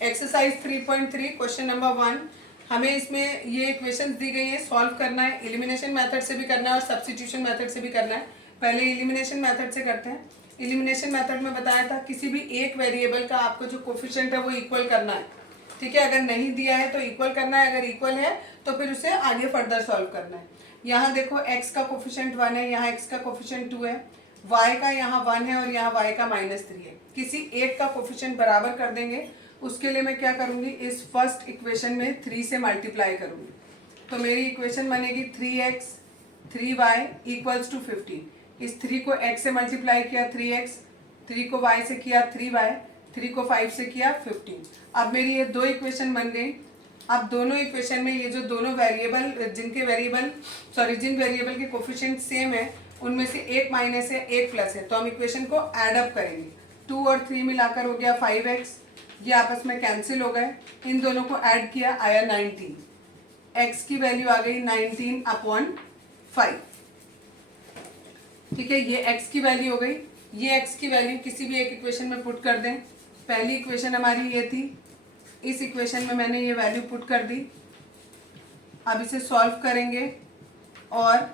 Exercise 3.3 question number 1। हमें इसमें ये इक्वेशंस दी गई है, सॉल्व करना है। एलिमिनेशन मेथड से भी करना है और सब्स्टिट्यूशन मेथड से भी करना है। पहले एलिमिनेशन मेथड से करते हैं। एलिमिनेशन मेथड में बताया था किसी भी एक वेरिएबल का आपको जो कोफिशिएंट है वो इक्वल करना है, ठीक है। अगर नहीं दिया है तो इक्वल करना है, अगर इक्वल है तो फिर उसे आगे फर्दर सॉल्व करना है। यहाँ देखो x का कोफिशिएंट 1 है, यहाँ x का कोफिशिएंट 2 है, y का यहाँ 1 है और यहाँ y का -3 है। किसी एक का कोफिशिएंट बराबर कर देंगे। उसके लिए मैं क्या करूँगी, इस फर्स्ट इक्वेशन में 3 से मल्टीप्लाई करूँगी। तो मेरी इक्वेशन बनेगी 3x 3y इक्वल्स टू 15। इस 3 को x से मल्टीप्लाई किया 3x, 3 को y से किया 3y, 3 को 5 से किया 15। अब मेरी ये दो इक्वेशन बन गई। अब दोनों इक्वेशन में ये जो दोनों वेरिएबल जिन वेरिएबल के कोफिशिएंट सेम है उनमें से एक माइनस है एक प्लस है, तो हम इक्वेशन को ऐड अप करेंगे। 2 और 3 मिलाकर हो गया 5x, ये आपस में कैंसिल हो गए। इन दोनों को ऐड किया आया 19। x की वैल्यू आ गई 19/5, ठीक है। ये x की वैल्यू हो गई। ये x की वैल्यू किसी भी एक इक्वेशन में पुट कर दें। पहली इक्वेशन हमारी ये थी, इस इक्वेशन में मैंने ये वैल्यू पुट कर दी। अब इसे सॉल्व करेंगे और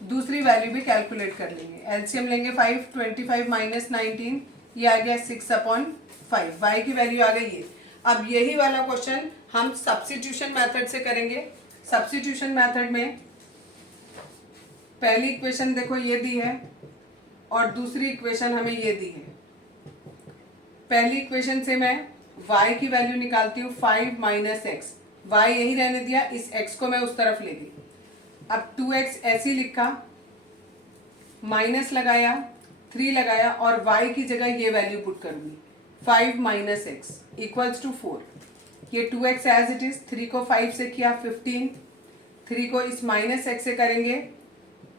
दूसरी वैल्यू भी कैलकुलेट कर लेंगे। एलसीएम लेंगे 5, 25 माइनस 19, ये आ गया 6/5। y की वैल्यू आ गई ये। अब यही वाला क्वेश्चन हम सब्स्टिट्यूशन मेथड से करेंगे। सब्स्टिट्यूशन मेथड में पहली इक्वेशन देखो ये दी है और दूसरी इक्वेशन हमें ये दी है। पहली इक्वेशन से मैं y की वैल्यू निकालती हूँ 5 माइनस एक्स। y यही रहने दिया, इस x को मैं उस तरफ ले गई। अब 2x ऐसे लिखा, माइनस लगाया, 3 लगाया और y की जगह ये वैल्यू पुट करूँगी 5 माइनस एक्स इक्वल्स टू 4। ये 2x एज इट इज, 3 को 5 से किया 15, 3 को इस माइनस एक्स से करेंगे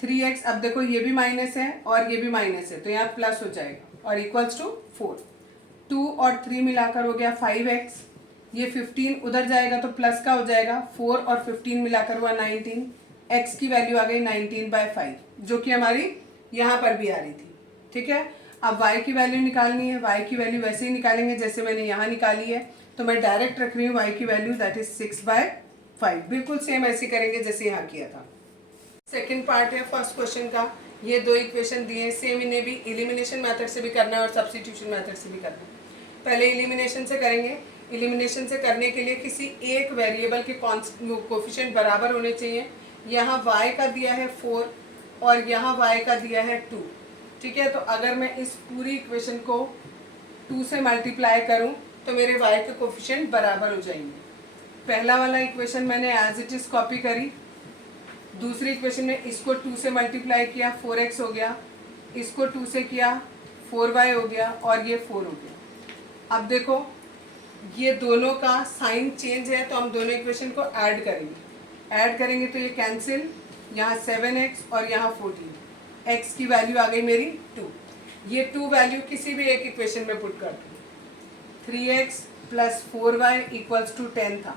3x। अब देखो ये भी माइनस है और ये भी माइनस है, तो यहाँ प्लस हो जाएगा और इक्वल्स टू 4। 2 और 3 मिलाकर हो गया 5x, ये 15 उधर जाएगा तो प्लस का हो जाएगा। 4 और 15 मिलाकर हुआ 19। x की वैल्यू आ गई 19/5, जो कि हमारी यहाँ पर भी आ रही थी, ठीक है। अब y की वैल्यू निकालनी है। y की वैल्यू वैसे ही निकालेंगे जैसे मैंने यहाँ निकाली है, तो मैं डायरेक्ट रख रही हूँ y की वैल्यू, दैट इज 6/5। बिल्कुल सेम ऐसे करेंगे जैसे यहाँ किया था। सेकेंड पार्ट है फर्स्ट क्वेश्चन का। ये दो इक्वेशन दिए, सेम इन्हें भी एलिमिनेशन मेथड से भी करना है और सब्स्टिट्यूशन मेथड से भी करना है। पहले एलिमिनेशन से करेंगे। एलिमिनेशन से करने के लिए किसी एक वेरिएबल के कोफिशिएंट बराबर होने चाहिए। यहाँ y का दिया है 4 और यहाँ y का दिया है 2, ठीक है। तो अगर मैं इस पूरी इक्वेशन को 2 से मल्टीप्लाई करूँ तो मेरे y के कोफिशिएंट बराबर हो जाएंगे। पहला वाला इक्वेशन मैंने एज इट इज कॉपी करी। दूसरी इक्वेशन में इसको 2 से मल्टीप्लाई किया 4x हो गया, इसको 2 से किया 4y हो गया और ये 4 हो गया। अब देखो ये दोनों का साइन चेंज है, तो हम दोनों इक्वेशन को ऐड करेंगे तो ये कैंसिल, यहाँ 7x और यहाँ 14। x की वैल्यू आ गई मेरी 2। ये 2 वैल्यू किसी भी एक इक्वेशन में पुट कर दूँ। 3x plus 4y equals to 10 था,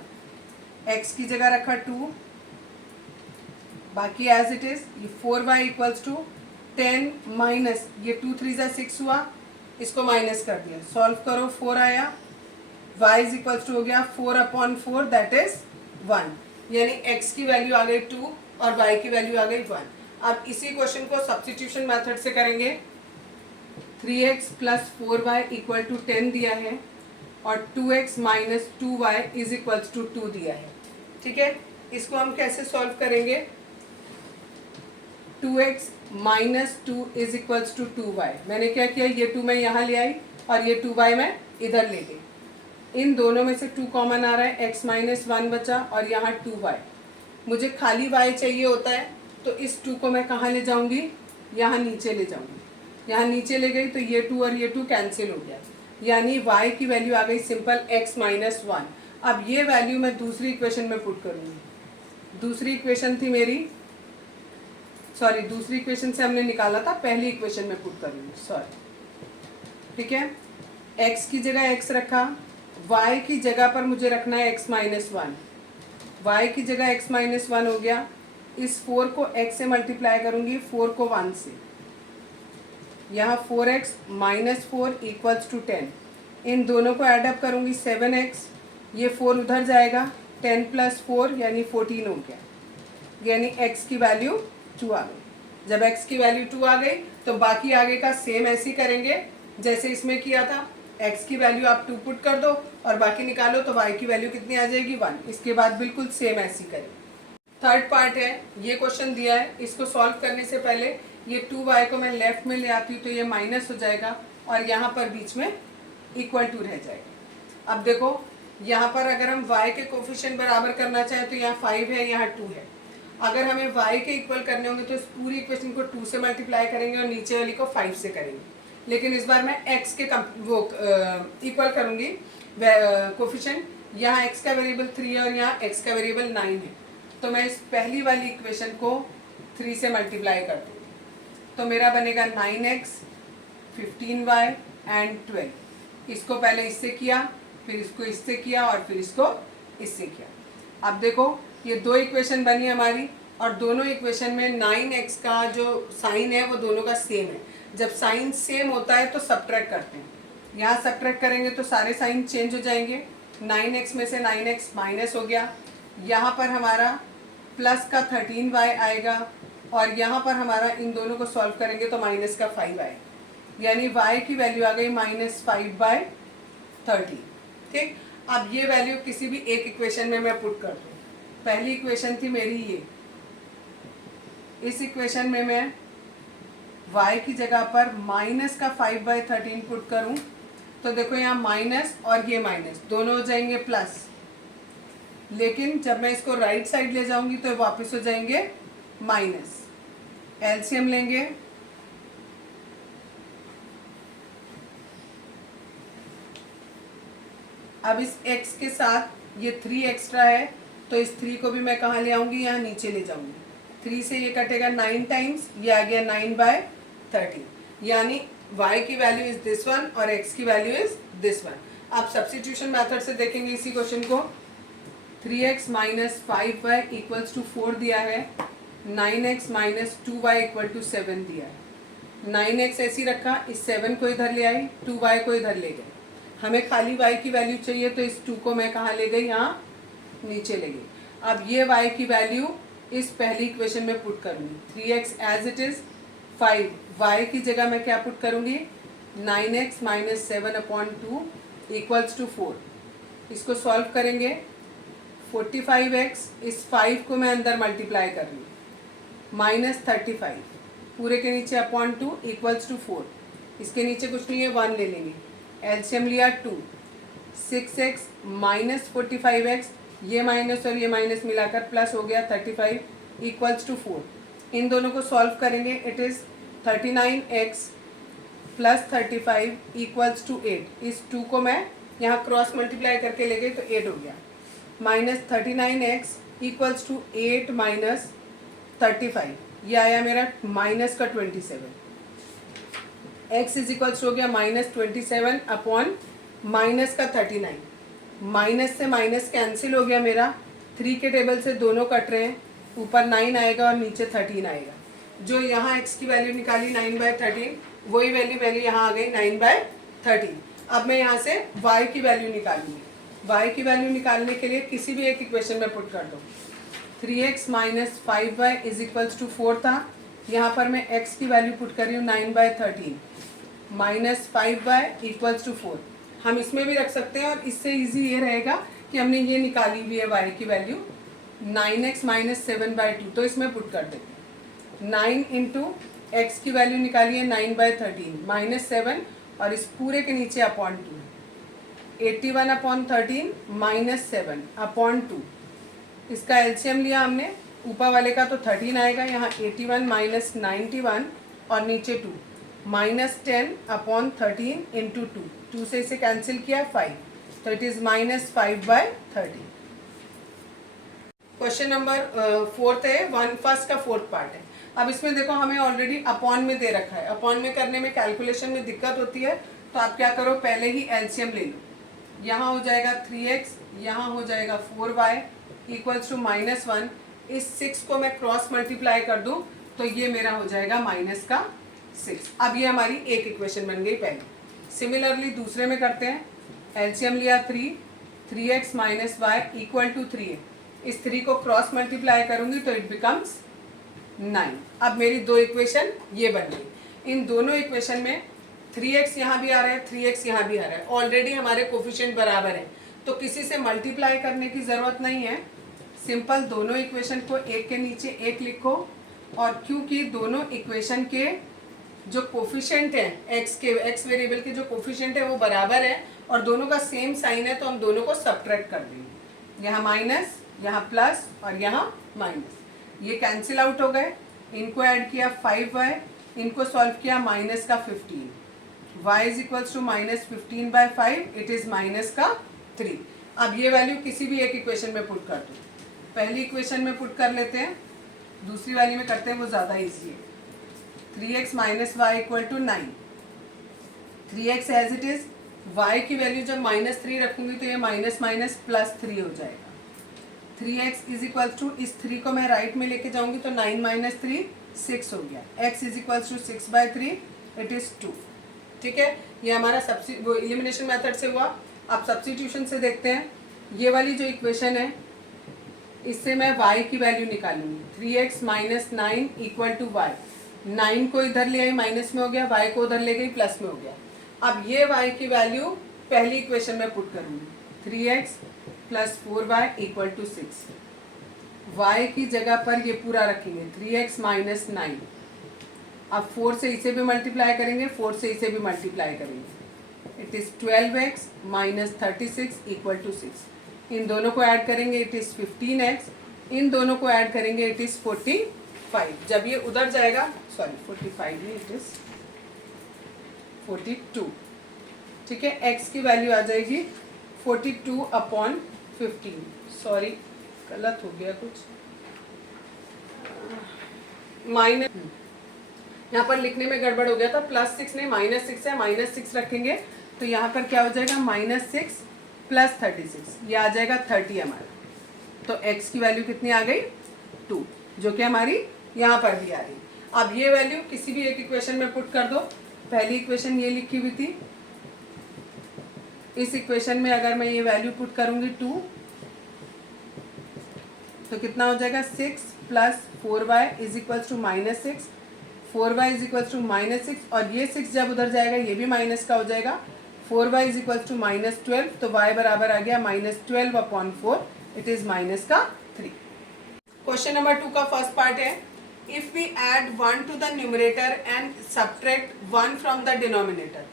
x की जगह रखा 2, बाकी एज इट इज। ये 4y इक्वल्स टू 10 माइनस ये 2 3 ज़ा 6 हुआ, इसको माइनस कर दिया, सॉल्व करो 4 आया, y इज इक्वल्स टू हो गया 4/4 दैट इज 1। यानी x की वैल्यू आ गई 2 और y की वैल्यू आ गई 1। अब इसी क्वेश्चन को सब्स्टिट्यूशन मेथड से करेंगे। 3x plus 4y equal to 10 दिया है और 2x minus 2y is equals to 2 दिया है, ठीक है। इसको हम कैसे सॉल्व करेंगे। 2x minus 2 is equals to 2y। मैंने क्या किया, ये 2 मैं यहाँ ले आई और ये 2y मैं इधर ले गई। इन दोनों में से 2 कॉमन आ रहा है, x माइनस 1 बचा और यहाँ 2y। मुझे खाली y चाहिए होता है, तो इस 2 को मैं कहाँ ले जाऊँगी, यहाँ नीचे ले जाऊँगी। यहाँ नीचे ले गई तो ये 2 और ये 2 कैंसिल हो गया, यानी y की वैल्यू आ गई सिंपल x माइनस 1। अब ये वैल्यू मैं दूसरी इक्वेशन में पुट करूँगी। दूसरी इक्वेशन थी मेरी, दूसरी इक्वेशन से हमने निकाला था, पहली इक्वेशन में पुट करूँगी, ठीक है। x की जगह x रखा, y की जगह पर मुझे रखना है x माइनस 1। y की जगह x माइनस 1 हो गया। इस 4 को x से मल्टीप्लाई करूँगी, 4 को 1 से, यहाँ 4x माइनस 4 इक्वल्स टू 10। इन दोनों को ऐड अप करूँगी 7x, ये 4 उधर जाएगा, 10 + 4 यानी 14 हो गया, यानी x की वैल्यू 2 आ गई। जब x की वैल्यू 2 आ गई तो बाकी आगे का सेम ऐसे ही करेंगे जैसे इसमें किया था। x की वैल्यू आप 2 पुट कर दो और बाकी निकालो तो y की वैल्यू कितनी आ जाएगी 1। इसके बाद बिल्कुल सेम ऐसे ही करें। थर्ड पार्ट है, ये क्वेश्चन दिया है, इसको सॉल्व करने से पहले ये 2y को मैं लेफ्ट में ले आती हूँ तो ये माइनस हो जाएगा और यहाँ पर बीच में इक्वल टू रह जाएगा। अब देखो यहाँ पर अगर हम y के कोफिशिएंट बराबर करना चाहें तो यहाँ 5 है, यहाँ 2 है। अगर हमें y के इक्वल करने होंगे तो इस पूरी इक्वेशन को 2 से मल्टीप्लाई करेंगे और नीचे वाली को 5 से करेंगे। लेकिन इस बार मैं x के इक्वल करूँगी कोफिशिएंट। यहाँ x का वेरिएबल 3 है और यहाँ x का वेरिएबल 9 है, तो मैं इस पहली वाली इक्वेशन को 3 से मल्टीप्लाई कर दूँगी तो मेरा बनेगा 9x, 15y एंड 12। इसको पहले इससे किया, फिर इसको इससे किया और फिर इसको इससे किया। अब देखो ये दो इक्वेशन बनी हमारी और दोनों इक्वेशन में 9x का जो साइन है वो दोनों का सेम है। जब साइन सेम होता है तो सब्ट्रैक्ट करते हैं, यहाँ सब्ट्रैक्ट करेंगे तो सारे साइन चेंज हो जाएंगे। 9x में से 9x माइनस हो गया, यहाँ पर हमारा प्लस का 13y आएगा और यहाँ पर हमारा इन दोनों को सॉल्व करेंगे तो माइनस का 5 आएगा, यानी y की वैल्यू आ गई -5/30। ठीक, अब ये वैल्यू किसी भी एक इक्वेशन में मैं पुट कर दूँ। पहली इक्वेशन थी मेरी ये, इस इक्वेशन में मैं y की जगह पर माइनस का 5/13 पुट करूँ तो देखो यहाँ माइनस और ये माइनस दोनों हो जाएंगे प्लस, लेकिन जब मैं इसको राइट साइड ले जाऊंगी तो वापस हो जाएंगे माइनस। एलसीएम लेंगे, अब इस x के साथ ये 3 एक्स्ट्रा है तो इस 3 को भी मैं कहाँ ले आऊँगी, यहाँ नीचे ले जाऊँगी। 3 से ये कटेगा 9 टाइम्स, ये आ गया 9/30, यानी y की वैल्यू इज दिस वन और x की वैल्यू इज दिस वन। आप सब्स्टिट्यूशन मेथड से देखेंगे इसी क्वेश्चन को। 3x - 5y = 4 दिया है, 9x - 2y = 7 दिया है। 9x ऐसी रखा, इस 7 को इधर ले आई, 2y को इधर ले गए। हमें खाली y की वैल्यू चाहिए तो इस 2 को मैं कहाँ ले गई, यहाँ नीचे ले गई। अब ये y की वैल्यू इस पहली इक्वेशन में पुट करूँगी। 3x as it is, 5y की जगह मैं क्या पुट करूँगी, 9x - 7/2 = 4। इसको सॉल्व करेंगे, 45x, इस 5 को मैं अंदर मल्टीप्लाई कर रही हूँ, -35 पूरे के नीचे /2 = 4। इसके नीचे कुछ नहीं है, 1 ले लेंगे। एलसीएम लिया 2, 6x - 45x, ये माइनस और ये माइनस मिलाकर प्लस हो गया 35 = 4। इन दोनों को सॉल्व करेंगे, इट इज़ 39x + 35 = 8। इस 2 को मैं यहाँ क्रॉस मल्टीप्लाई करके ले गई तो 8 हो गया, -39x = 8 - 35, ये आया मेरा -27। x = हो गया -27 अपॉन -39। माइनस से माइनस कैंसिल हो गया मेरा, 3 के टेबल से दोनों कट रहे हैं, ऊपर 9 आएगा और नीचे 13 आएगा। जो यहाँ x की वैल्यू निकाली 9/13, वही वैल्यू मैंने यहाँ आ गई 9/13। अब मैं यहाँ से y की वैल्यू निकालूंगी। y की वैल्यू निकालने के लिए किसी भी एक इक्वेशन में पुट कर दो। 3x - 5y = 4 था, यहाँ पर मैं x की वैल्यू पुट कर रही हूँ 9/13, -5y = 4। हम इसमें भी रख सकते हैं और इससे इजी ये रहेगा कि हमने ये निकाली हुई है y की वैल्यू 9x - 7/2, तो इसमें पुट कर देते हैं। 9 × x की वैल्यू निकाली है 9/13 -7 और इस पूरे के नीचे /2, 81/13 -7/2। इसका एलसीएम लिया हमने, ऊपर वाले का तो 13 आएगा, यहाँ 81 - 91 और नीचे 2, -10/13 × 2, 2 से इसे कैंसिल किया 5, तो इट इज़ -5/30। क्वेश्चन नंबर 4 है, 1 का 4th पार्ट है। अब इसमें देखो हमें ऑलरेडी अपॉन में दे रखा है, अपॉन में करने में कैलकुलेशन में दिक्कत होती है, तो आप क्या करो, पहले ही एलसीएम ले लो। यहाँ हो जाएगा 3x, यहाँ हो जाएगा 4y = -1। इस 6 को मैं क्रॉस मल्टीप्लाई कर दूँ तो ये मेरा हो जाएगा -6। अब ये हमारी एक इक्वेशन बन गई पहले। सिमिलरली दूसरे में करते हैं, एलसीएम लिया 3x minus y equal to 3 है। इस 3 को क्रॉस मल्टीप्लाई करूंगी तो इट बिकम्स 9। अब मेरी दो इक्वेशन ये बन गई। इन दोनों इक्वेशन में 3x यहाँ भी आ रहा है, 3x यहाँ भी आ रहा है, ऑलरेडी हमारे कोफिशिएंट बराबर है, तो किसी से मल्टीप्लाई करने की ज़रूरत नहीं है। सिंपल दोनों इक्वेशन को एक के नीचे एक लिखो, और क्योंकि दोनों इक्वेशन के जो कोफिशिएंट हैं एक्स वेरिएबल के जो कोफिशिएंट है वो बराबर है और दोनों का सेम साइन है, तो हम दोनों को सब्ट्रैक्ट कर देंगे। यहाँ माइनस, यहाँ प्लस और यहाँ माइनस, ये कैंसिल आउट हो गए। इनको ऐड किया 5y, इनको सॉल्व किया माइनस का 15, y is equals to minus 15/5, it is minus का 3। अब ये वैल्यू किसी भी एक इक्वेशन में पुट कर दो। पहली इक्वेशन में पुट कर लेते हैं, दूसरी वाली में करते हैं, वो ज़्यादा ईजी है। 3x minus y equal to 9, 3x as it is, y की वैल्यू जब -3 रखूंगी तो ये माइनस माइनस प्लस 3 हो जाएगा। 3x इज इक्वल टू, इस 3 को मैं राइट में लेके जाऊंगी तो 9 माइनस 3 6 हो गया। x is equal to 6/3, it is 2। ठीक है, ये हमारा वो एलिमिनेशन मेथड से हुआ। अब सब्स्टिट्यूशन से देखते हैं। ये वाली जो इक्वेशन है इससे मैं y की वैल्यू निकालूंगी। 3x minus 9 equal to y, 9 को इधर ले आई माइनस में हो गया, y को उधर ले गई प्लस में हो गया। अब ये y की वैल्यू पहली इक्वेशन में पुट करूंगी, 3x plus 4y equal to 6। y की जगह पर ये पूरा रखेंगे 3x माइनस 9। अब 4 से इसे भी मल्टीप्लाई करेंगे, 4 से इसे भी मल्टीप्लाई करेंगे, it is 12x minus 36 equal to 6। इन दोनों को ऐड करेंगे, इट इज़ 15x, इन दोनों को ऐड करेंगे, इट इज़ 45। जब ये उधर जाएगा, सॉरी 45 नहीं, इट इज़ 42। ठीक है, x की वैल्यू आ जाएगी 42/15। सॉरी गलत हो गया कुछ, माइनस यहाँ पर लिखने में गड़बड़ हो गया था, +6 नहीं -6 है, -6 रखेंगे तो यहाँ पर क्या हो जाएगा, -6 प्लस 36, ये आ जाएगा 30 हमारा। तो x की वैल्यू कितनी आ गई, 2, जो कि हमारी यहाँ पर भी आ रही। अब ये वैल्यू किसी भी एक इक्वेशन में पुट कर दो। पहली इक्वेशन ये लिखी हुई थी, इस इक्वेशन में अगर मैं ये वैल्यू पुट करूँगी 2, तो कितना हो जाएगा, 6 plus 4y is equals to -6, 4y is equals to -6, और ये 6 जब उधर जाएगा ये भी माइनस का हो जाएगा, 4y इज इक्वल्स टू -12, तो y बराबर आ गया -12/4, इट इज़ माइनस का 3। क्वेश्चन नंबर 2 का फर्स्ट पार्ट है, if we add 1 to the numerator and subtract 1 from the denominator.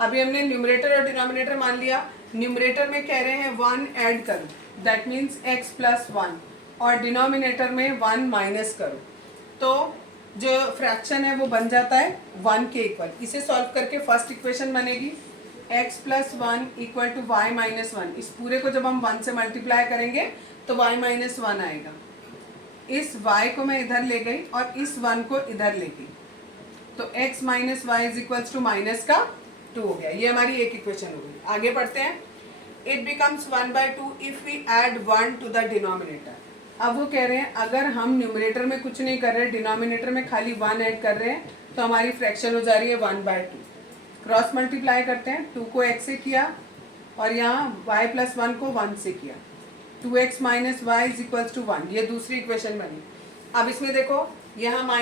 अभी हमने न्यूमरेटर और डिनोमिनेटर मान लिया, न्यूमरेटर में कह रहे हैं 1 ऐड करो, दैट मीन्स x प्लस 1, और डिनोमिनेटर में 1 माइनस करो, तो जो फ्रैक्शन है वो बन जाता है 1 के इक्वल। इसे सॉल्व करके फर्स्ट इक्वेशन बनेगी x plus 1 equal to y minus 1। इस पूरे को जब हम 1 से मल्टीप्लाई करेंगे तो y माइनस 1 आएगा। इस y को मैं इधर ले गई और इस 1 को इधर ले गई, तो x minus y is equals to minus का 2 हो गया। ये हमारी एक इक्वेशन हो गई। आगे पढ़ते हैं, it becomes 1/2 if we add 1 to the denominator. अब वो कह रहे हैं अगर हम न्यूमरेटर में कुछ नहीं कर रहे, डिनोमिनेटर में खाली 1 ऐड कर रहे हैं, तो हमारी फ्रैक्शन हो जा रही है 1/2। क्रॉस मल्टीप्लाई करते हैं, 2 को x से किया और यहाँ y प्लस 1 को 1 से किया, 2x minus y is equals to 1, ये दूसरी इक्वेशन बनी। अब इसमें देखो, यहाँ -y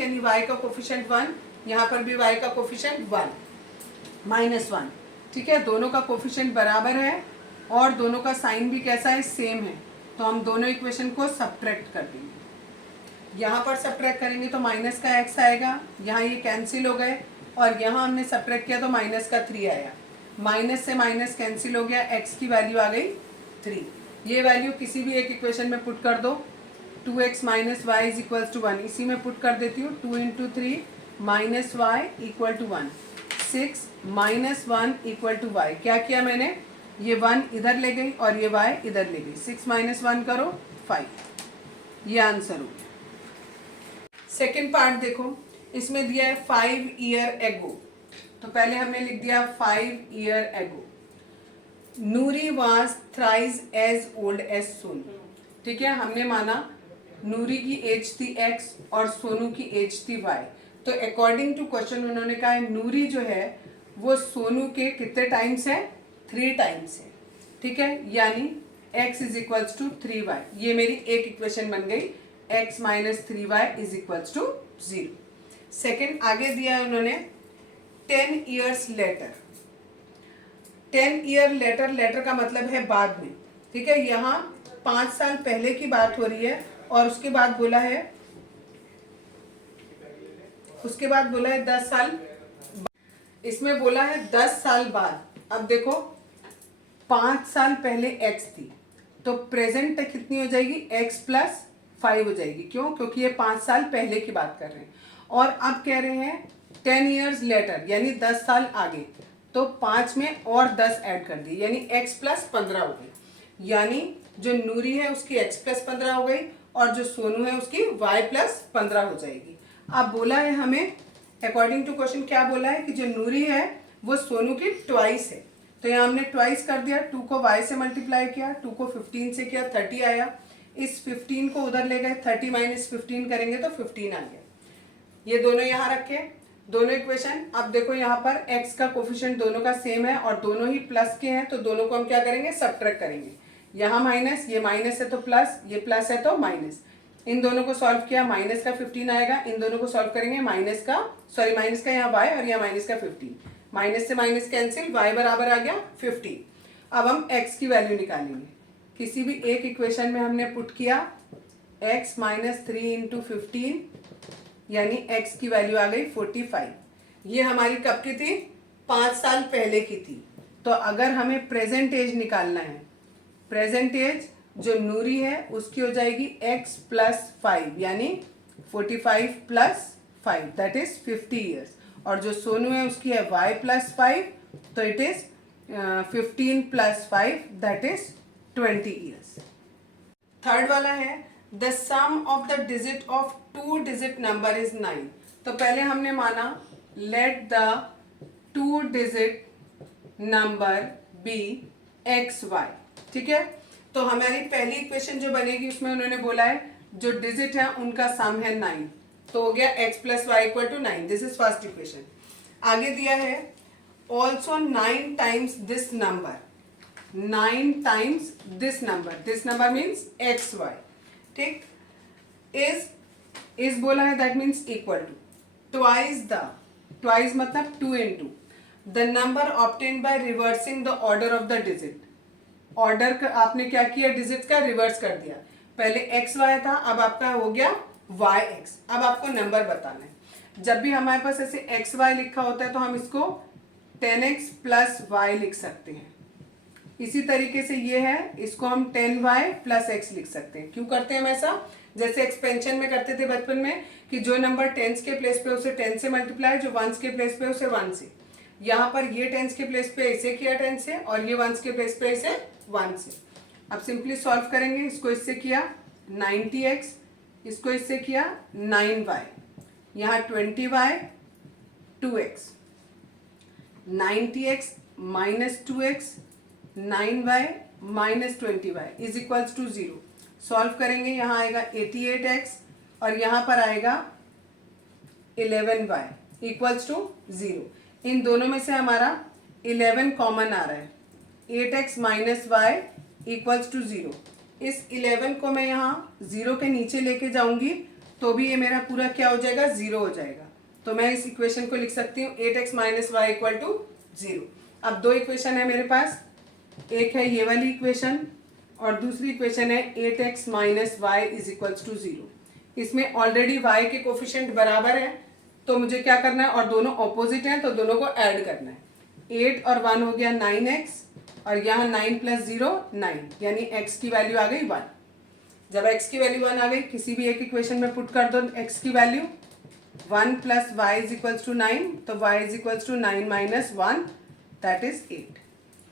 यानी y का कोफिशिएंट 1, यहाँ पर भी y का कोफिशिएंट 1 -1। ठीक है, दोनों का कोफिशिएंट बराबर है और दोनों का साइन भी कैसा है, सेम है, तो हम दोनों इक्वेशन को सब्ट्रैक्ट कर देंगे। यहाँ पर सब्ट्रैक्ट करेंगे तो माइनस का x आएगा, यहाँ ये कैंसिल हो गए, और यहाँ हमने सब्ट्रैक्ट किया तो माइनस का 3 आया, माइनस से माइनस कैंसिल हो गया, x की वैल्यू आ गई 3। ये वैल्यू किसी भी एक इक्वेशन में पुट कर दो, 2x minus y is equals to 1, इसी में पुट कर देती हूँ, 2 into 3 minus y equal to 1, 6 minus 1 equal to y. क्या किया मैंने, ये 1 इधर ले गई और ये y इधर ले गई, 6 माइनस 1 करो 5, ये आंसर हो गया। सेकेंड पार्ट देखो, इसमें दिया है 5 ईयर एगो, तो पहले हमने लिख दिया 5 year ago Noori was thrice as old as Sonu. ठीक है, हमने माना नूरी की एज थी x और सोनू की एज थी y, तो अकॉर्डिंग टू क्वेश्चन उन्होंने कहा है नूरी जो है वो सोनू के कितने टाइम्स है, 3 टाइम्स है, ठीक है, यानी x is equals to 3y। ये मेरी एक इक्वेशन बन गई, x minus 3y is equals to 0। Second आगे दिया है उन्होंने 10 years later. 10 year later, later का मतलब है बाद में, ठीक है, यहाँ 5 साल पहले की बात हो रही है और उसके बाद बोला है 10 साल, इसमें बोला है 10 साल बाद। अब देखो 5 साल पहले x थी तो प्रेजेंट तक कितनी हो जाएगी, x प्लस 5 हो जाएगी। क्यों? क्योंकि ये 5 साल पहले की बात कर रहे हैं। और अब कह रहे हैं 10 ईयर्स लेटर यानी 10 साल आगे, तो 5 में और 10 ऐड कर दिए यानी x प्लस 15 हो गई। यानी जो नूरी है उसकी x प्लस 15 हो गई और जो सोनू है उसकी y प्लस 15 हो जाएगी। अब बोला है हमें अकॉर्डिंग टू क्वेश्चन क्या बोला है कि जो नूरी है वो सोनू की ट्वाइस है, तो यहाँ हमने ट्वाइस कर दिया, 2 को y से मल्टीप्लाई किया, 2 को 15 से किया, 30 आया। इस 15 को उधर ले गए, 30 माइनस 15 करेंगे तो 15 आ गया। ये दोनों यहाँ रखे, दोनों इक्वेशन। अब देखो यहाँ पर x का कोफिशिएंट दोनों का सेम है और दोनों ही प्लस के हैं, तो दोनों को हम क्या करेंगे, सबट्रैक्ट करेंगे। यहाँ माइनस, ये माइनस है तो प्लस, ये प्लस है तो माइनस। इन दोनों को सॉल्व किया, माइनस का 15 आएगा। इन दोनों को सॉल्व करेंगे, माइनस का यहाँ y और यहाँ माइनस का 15, माइनस से माइनस कैंसिल, y बराबर आ गया 50। अब हम x की वैल्यू निकालेंगे। किसी भी एक इक्वेशन में हमने पुट किया x माइनस 3 इंटू 15 यानी x की वैल्यू आ गई 45। ये हमारी कब की थी, 5 साल पहले की थी। तो अगर हमें प्रेजेंट एज निकालना है, प्रेजेंट एज जो नूरी है उसकी हो जाएगी x प्लस 5 यानी 45 प्लस 5 दैट इज 50 ईयर्स। और जो सोनू है उसकी है y प्लस 5 तो it is 15 plus 5 that is 20 years. Third वाला है the sum of the digit of 2 digit number is 9। तो पहले हमने माना let the 2 digit number be xy, ठीक है। तो हमारी पहली इक्वेशन जो बनेगी उसमें उन्होंने बोला है जो डिजिट है उनका सम है 9, तो हो गया x plus y equal to 9। This is first equation. आगे दिया है also 9 times this number, 9 times this number means x y, ठीक। इज बोला है that means equal to twice मतलब 2 into the number obtain by reversing the order of the digit. Order का आपने क्या किया, डिजिट का रिवर्स कर दिया। पहले एक्स वाई था, अब आपका हो गया वाई एक्स। अब आपको नंबर बताना है। जब भी हमारे पास ऐसे एक्स वाई लिखा होता है तो हम इसको 10x प्लस वाई लिख सकते हैं। इसी तरीके से ये है, इसको हम 10y प्लस एक्स लिख सकते हैं। क्यों करते हैं हम ऐसा, जैसे एक्सपेंशन में करते थे बचपन में कि जो नंबर टेंस के प्लेस पे उसे 10 से मल्टीप्लाई, जो वंस के प्लेस पे उसे 1 से। यहाँ पर ये टेंस के प्लेस पे इसे किया 10 से और ये वंस के प्लेस पे इसे 1 से। अब सिंपली सॉल्व करेंगे, इसको इससे किया 90x, इसको इससे किया 9y, यहाँ 20y 2x, 90x minus 2x 9y minus 20y is equals to 0। Solve करेंगे, यहाँ आएगा 88x और यहाँ पर आएगा 11y इक्वल्स टू 0। इन दोनों में से हमारा 11 कॉमन आ रहा है, 8x minus Y equals to 0। इस 11 को मैं यहाँ 0 के नीचे लेके जाऊंगी तो भी ये मेरा पूरा क्या हो जाएगा, 0 हो जाएगा। तो मैं इस इक्वेशन को लिख सकती हूँ 8x minus y equal to 0। अब दो इक्वेशन है मेरे पास, एक है ये वाली इक्वेशन और दूसरी इक्वेशन है 8x minus y is equals to 0। इसमें ऑलरेडी y के कोफिशिएंट बराबर है तो मुझे क्या करना है, और दोनों ऑपोजिट हैं तो दोनों को ऐड करना है। 8 और 1 हो गया 9x और यहाँ 9 प्लस 0 9, यानी x की वैल्यू आ गई 1। जब x की वैल्यू 1 आ गई, किसी भी एक इक्वेशन में पुट कर दो x की value 1 plus y is equals to 9, तो y is equals to 9 minus 1 that is 8।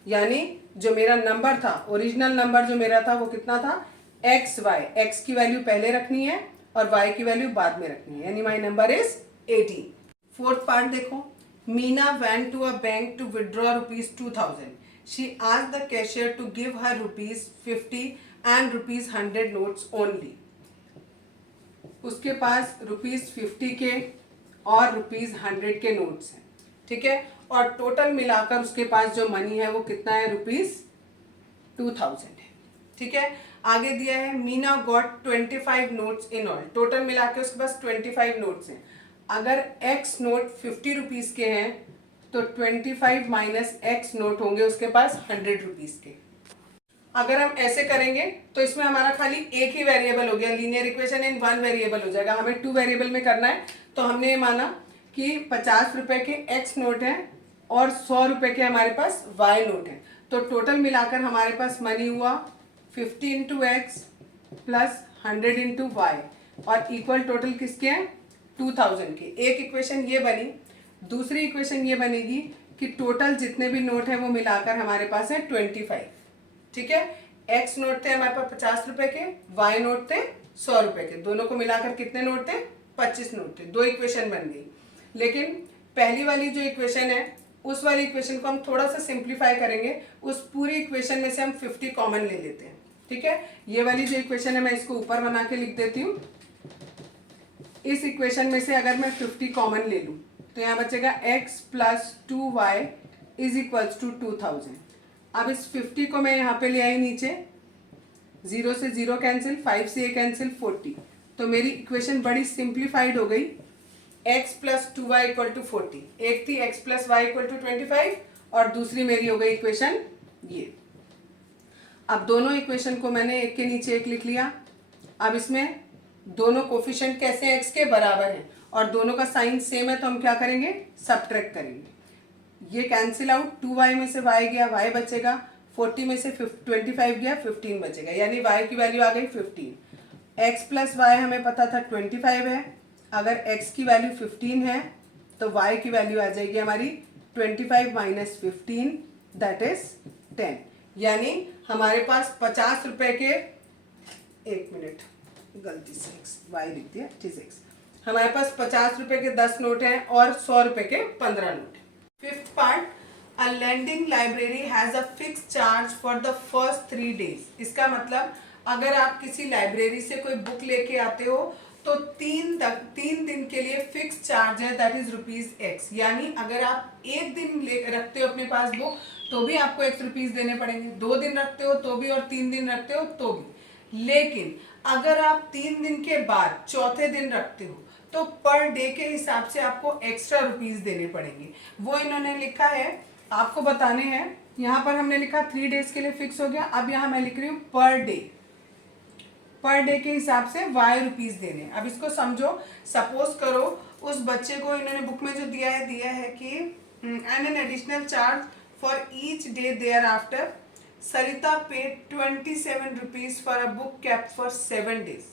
यानी जो मेरा नंबर था, ओरिजिनल नंबर जो मेरा था वो कितना था, एक्स वाई, एक्स की वैल्यू पहले रखनी है और वाई की वैल्यू बाद में रखनी है, यानी my number is 18। Fourth part देखो, Meena went to a bank to withdraw rupees 2000। She asked the cashier to give her rupees 50 and rupees 100 notes only. उसके पास रुपीज 50 के और रुपीज 100 के नोट्स हैं। ठीक है, और टोटल मिलाकर उसके पास जो मनी है वो कितना है, ₹2000 है। ठीक है, आगे दिया है Meena got 25 notes in all, total मिला के उसके पास 25 नोट्स हैं। अगर एक्स नोट 50 रुपीज़ के हैं तो 25 माइनस एक्स नोट होंगे उसके पास 100 रुपीज़ के। अगर हम ऐसे करेंगे तो इसमें हमारा खाली एक ही वेरिएबल हो गया, linear equation in one variable हो जाएगा। हमें 2 वेरिएबल में करना है, तो हमने ये माना कि 50 रुपए के एक्स नोट हैं और 100 रुपए के हमारे पास वाई नोट हैं। तो टोटल मिलाकर हमारे पास मनी हुआ 50 into x plus 100 into y, और इक्वल टोटल किसके हैं, 2000 के। एक इक्वेशन ये बनी। दूसरी इक्वेशन ये बनेगी कि टोटल जितने भी नोट हैं वो मिलाकर हमारे पास है 25। ठीक है, एक्स नोट थे हमारे पास 50 रुपए के, वाई नोट थे 100 रुपए के, दोनों को मिलाकर कितने नोट थे, 25 नोट थे। 2 इक्वेशन बन गई। लेकिन पहली वाली जो इक्वेशन है उस वाली इक्वेशन को हम थोड़ा सा सिंप्लीफाई करेंगे। उस पूरी इक्वेशन में से हम 50 कॉमन ले लेते हैं। ठीक है, ये वाली जो इक्वेशन है मैं इसको ऊपर बना के लिख देती हूँ। इस इक्वेशन में से अगर मैं 50 कॉमन ले लूँ तो यहाँ बचेगा x plus 2y is equals to 2000। अब इस 50 को मैं यहाँ पे ले आई नीचे, 0 से 0 कैंसिल, 5 से 1 कैंसिल, 40। तो मेरी इक्वेशन बड़ी सिंप्लीफाइड हो गई, x plus 2y equal to 40। एक थी x plus y equal to 25 और दूसरी मेरी हो गई इक्वेशन ये। अब दोनों इक्वेशन को मैंने एक के नीचे एक लिख लिया। अब इसमें दोनों कोफिशिएंट कैसे हैं, x के बराबर हैं और दोनों का साइन सेम है, तो हम क्या करेंगे, सबट्रैक्ट करेंगे। ये कैंसिल आउट, 2y में से y गया, y बचेगा, 40 में से 25 गया, 15 बचेगा, यानी y की वैल्यू आ गई 15। x प्लस वाई हमें पता था 25 है, अगर x की वैल्यू 15 है तो y की वैल्यू आ जाएगी हमारी 25 माइनस 15 दैट इज 10। यानी हमारे पास 50 रुपए के, एक मिनट गलती से y लिख दिया, x, हमारे पास 50 रुपए के 10 नोट हैं और 100 रुपए के 15 नोट हैं। Fifth part, a lending library has a fix charge for the first 3 days. इसका मतलब अगर आप किसी लाइब्रेरी से कोई बुक लेके आते हो तो 3 दिन के लिए फिक्स चार्ज है, दैट इज ₹x। यानी अगर आप एक दिन ले रखते हो अपने पास बुक तो भी आपको ₹x देने पड़ेंगे, 2 दिन रखते हो तो भी और 3 दिन रखते हो तो भी। लेकिन अगर आप 3 दिन के बाद चौथे दिन रखते हो तो पर डे के हिसाब से आपको एक्स्ट्रा ₹, देने पड़ेंगे। वो इन्होंने लिखा है, आपको बताने हैं। यहाँ पर हमने लिखा 3 डेज के लिए फिक्स हो गया। अब यहाँ मैं लिख रही हूँ पर डे के हिसाब से ₹y देने। अब इसको समझो, सपोज करो उस बच्चे को इन्होंने बुक में जो दिया है कि an additional charge for each day thereafter Sarita paid 27 rupees for a book kept for 7 days.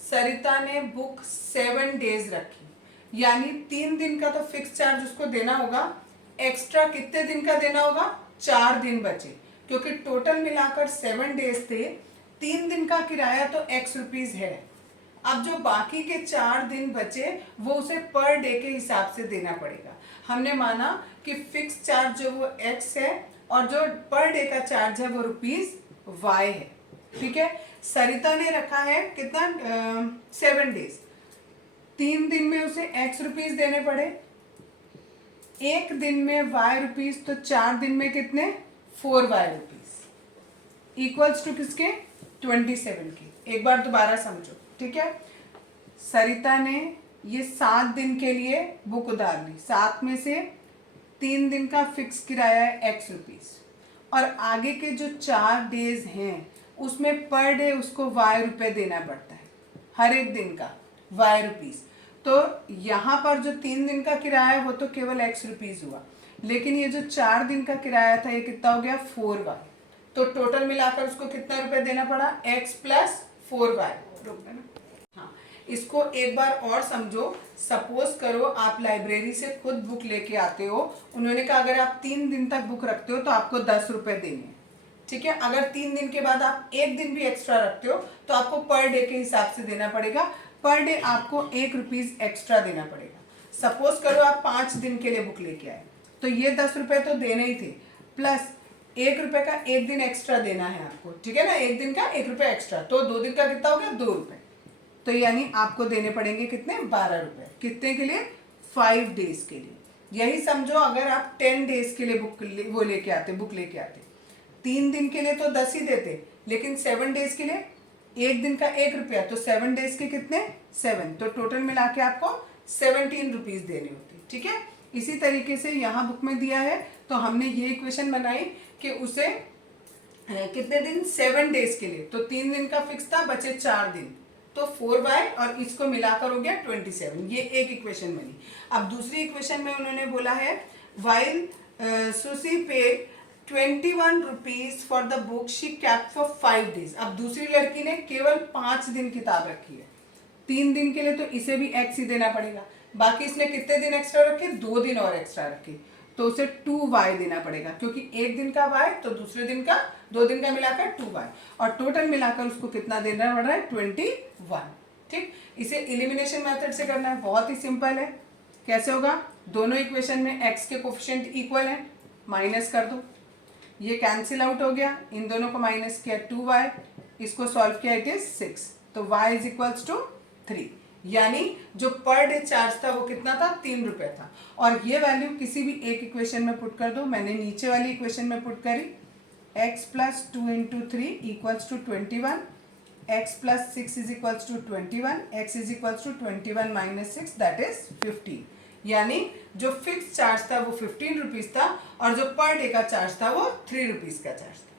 Sarita ने बुक 7 डेज रखी, यानी 3 दिन का तो फिक्स चार्ज उसको देना होगा, एक्स्ट्रा कितने दिन का देना होगा, 4 दिन बचे, क्योंकि टोटल मिलाकर 7 डेज थे। 3 दिन का किराया तो ₹x है। अब जो बाकी के 4 दिन बचे वो उसे पर डे के हिसाब से देना पड़ेगा। हमने माना कि फिक्स चार्ज जो वो x है और जो पर डे का चार्ज है वो ₹y है। ठीक है, सरिता ने रखा है कितना, 7 डेज, 3 दिन में उसे ₹x देने पड़े, एक दिन में ₹y, तो 4 दिन में कितने, 4y इक्वल्स टू किसके, 27 के। एक बार दोबारा समझो, ठीक है। सरिता ने ये 7 दिन के लिए बुक उधार ली, 7 में से 3 दिन का फिक्स किराया है ₹x, और आगे के जो 4 डेज हैं उसमें पर डे उसको ₹y देना पड़ता है, हर एक दिन का ₹y। तो यहाँ पर जो 3 दिन का किराया है वो तो केवल ₹x हुआ, लेकिन ये जो 4 दिन का किराया था ये कितना हो गया, 4y। तो टोटल मिलाकर उसको कितना रुपए देना पड़ा, x प्लस 4y। हाँ, इसको एक बार और समझो। सपोज करो आप लाइब्रेरी से खुद बुक लेके आते हो, उन्होंने कहा अगर आप 3 दिन तक बुक रखते हो तो आपको ₹10 देने हैं। ठीक है, अगर 3 दिन के बाद आप एक दिन भी एक्स्ट्रा रखते हो तो आपको पर डे के हिसाब से देना पड़ेगा, पर डे आपको ₹1 एक्स्ट्रा देना पड़ेगा। सपोज करो आप 5 दिन के लिए बुक लेके आए तो ये ₹10 तो देने ही थे, प्लस ₹1 का एक दिन एक्स्ट्रा देना है आपको। ठीक है ना, एक दिन का ₹1 एक्स्ट्रा, तो 2 दिन का कितना हो गया, ₹2। तो यानी आपको देने पड़ेंगे कितने, ₹12। कितने के लिए, 5 डेज के लिए। यही समझो अगर आप 10 डेज के लिए बुक लेके आते 3 दिन के लिए तो 10 ही देते, लेकिन 7 डेज के लिए एक दिन का 1 रुपया, तो 7 डेज के कितने 7, तो टोटल मिला के आपको 17 रुपीज देनी होती। ठीक है, इसी तरीके से यहाँ बुक में दिया है तो हमने ये इक्वेशन बनाई कि उसे कितने दिन 7 डेज के लिए, तो 3 दिन का फिक्स था, बचे 4 दिन, तो 4y और इसको मिलाकर हो गया 27। ये एक इक्वेशन बनी। अब दूसरी इक्वेशन में उन्होंने बोला है वाइल सुसी paid 21 rupees for the book she kept for 5 days. अब दूसरी लड़की ने केवल 5 दिन किताब रखी है, 3 दिन के लिए तो इसे भी x ही देना पड़ेगा, बाकी इसने कितने दिन एक्स्ट्रा रखे, 2 दिन और एक्स्ट्रा रखे, तो उसे 2y देना पड़ेगा, क्योंकि एक दिन का y तो दूसरे दिन का 2 दिन का मिलाकर 2y, और टोटल मिलाकर उसको कितना देना पड़ रहा है 21। ठीक, इसे एलिमिनेशन मेथड से करना है, बहुत ही सिंपल है। कैसे होगा, दोनों इक्वेशन में x के कोफिशिएंट इक्वल है, माइनस कर दो, ये कैंसिल आउट हो गया, इन दोनों को माइनस किया 2y, इसको सॉल्व किया इट इज 6, तो y इज इक्वल्स टू 3, यानी जो पर डे चार्ज था वो कितना था, 3 रुपए था। और ये वैल्यू किसी भी एक इक्वेशन में पुट कर दो, मैंने नीचे वाली इक्वेशन में पुट करी, x plus 2 into 3 equals to 21, x plus 6 is equals to 21, x is equals to 21 minus 6 that is 15, यानी जो फिक्स चार्ज था वो 15 रुपीज था और जो पर डे का चार्ज था वो 3 रुपीज का चार्ज था।